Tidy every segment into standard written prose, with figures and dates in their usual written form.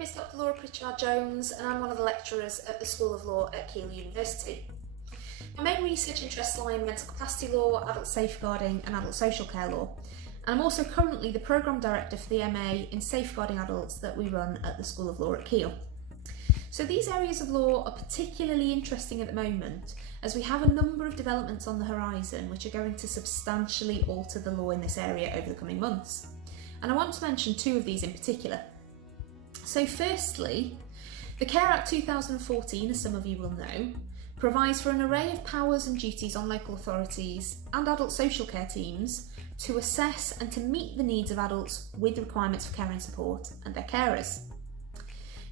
name is Dr. Laura Pritchard-Jones and I'm one of the lecturers at the School of Law at Keele University. My main research interests lie in mental capacity law, adult safeguarding and adult social care law, and I'm also currently the Programme Director for the MA in Safeguarding Adults that we run at the School of Law at Keele. So these areas of law are particularly interesting at the moment as we have a number of developments on the horizon which are going to substantially alter the law in this area over the coming months. And I want to mention two of these in particular. So firstly, the Care Act 2014, as some of you will know, provides for an array of powers and duties on local authorities and adult social care teams to assess and to meet the needs of adults with requirements for care and support and their carers.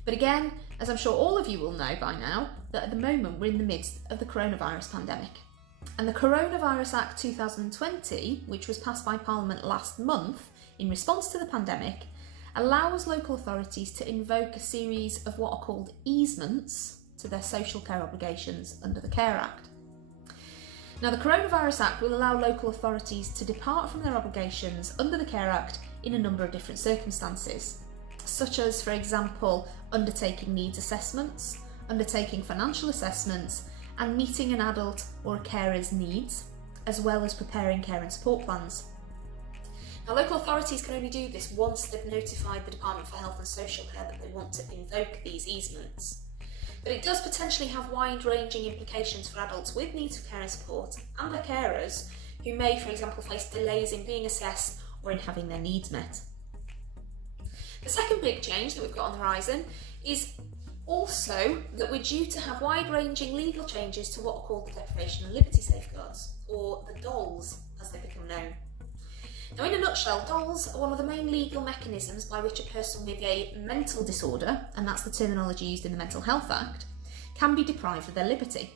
But again, as I'm sure all of you will know by now, that at the moment we're in the midst of the coronavirus pandemic. And the Coronavirus Act 2020, which was passed by Parliament last month in response to the pandemic, allows local authorities to invoke a series of what are called easements to their social care obligations under the Care Act. Now, the Coronavirus Act will allow local authorities to depart from their obligations under the Care Act in a number of different circumstances, such as, for example, undertaking needs assessments, undertaking financial assessments, and meeting an adult or a carer's needs, as well as preparing care and support plans. Now, local authorities can only do this once they've notified the Department for Health and Social Care that they want to invoke these easements. But it does potentially have wide-ranging implications for adults with needs for care and support and their carers who may, for example, face delays in being assessed or in having their needs met. The second big change that we've got on the horizon is also that we're due to have wide-ranging legal changes to what are called the Deprecation of Liberty safeguards, or the DOLs as they become known. Now, in a nutshell, DOLs are one of the main legal mechanisms by which a person with a mental disorder, and that's the terminology used in the Mental Health Act, can be deprived of their liberty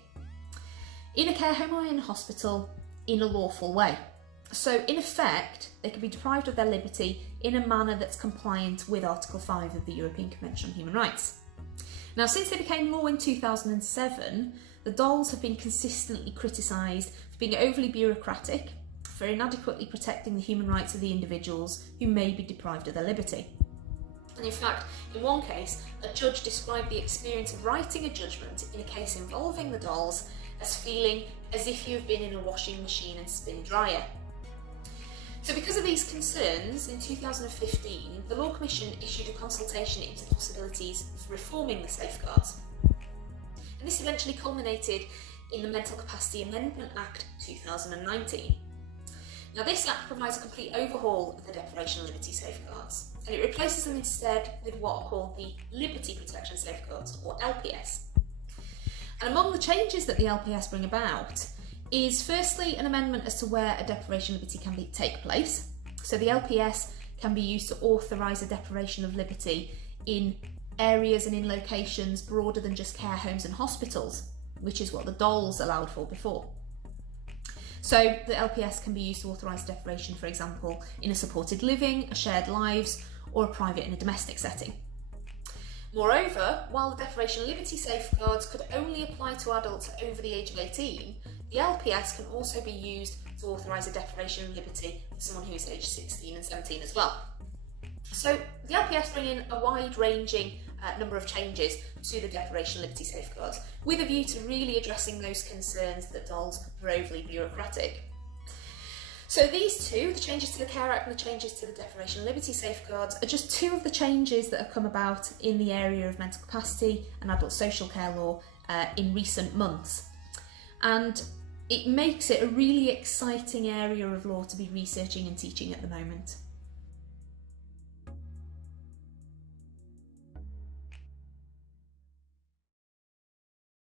in a care home or in a hospital in a lawful way. So, in effect, they can be deprived of their liberty in a manner that's compliant with Article 5 of the European Convention on Human Rights. Now, since they became law in 2007, the DOLs have been consistently criticised for being overly bureaucratic, for inadequately protecting the human rights of the individuals who may be deprived of their liberty. And in fact, in one case, a judge described the experience of writing a judgment in a case involving the DOLs as feeling as if you have been in a washing machine and spin dryer. So because of these concerns, in 2015, the Law Commission issued a consultation into possibilities for reforming the safeguards. And this eventually culminated in the Mental Capacity Amendment Act 2019. Now, this Act provides a complete overhaul of the Deprecation of Liberty safeguards, and it replaces them instead with what are called the Liberty Protection Safeguards, or LPS. And among the changes that the LPS bring about is firstly an amendment as to where a deprivation of liberty can take place. So the LPS can be used to authorise a deprivation of liberty in areas and in locations broader than just care homes and hospitals, which is what the DOLs allowed for before. So the LPS can be used to authorise deprivation, for example, in a supported living, a shared lives, or a private and a domestic setting. Moreover, while the Deprecation of Liberty safeguards could only apply to adults over the age of 18, the LPS can also be used to authorise a deprivation of liberty for someone who is aged 16 and 17 as well. So the LPS bring in a wide-ranging number of changes to the Deprecation of Liberty safeguards, with a view to really addressing those concerns that DOLs are overly bureaucratic. So these two, the changes to the Care Act and the changes to the Deprecation of Liberty safeguards, are just two of the changes that have come about in the area of mental capacity and adult social care law in recent months. And it makes it a really exciting area of law to be researching and teaching at the moment.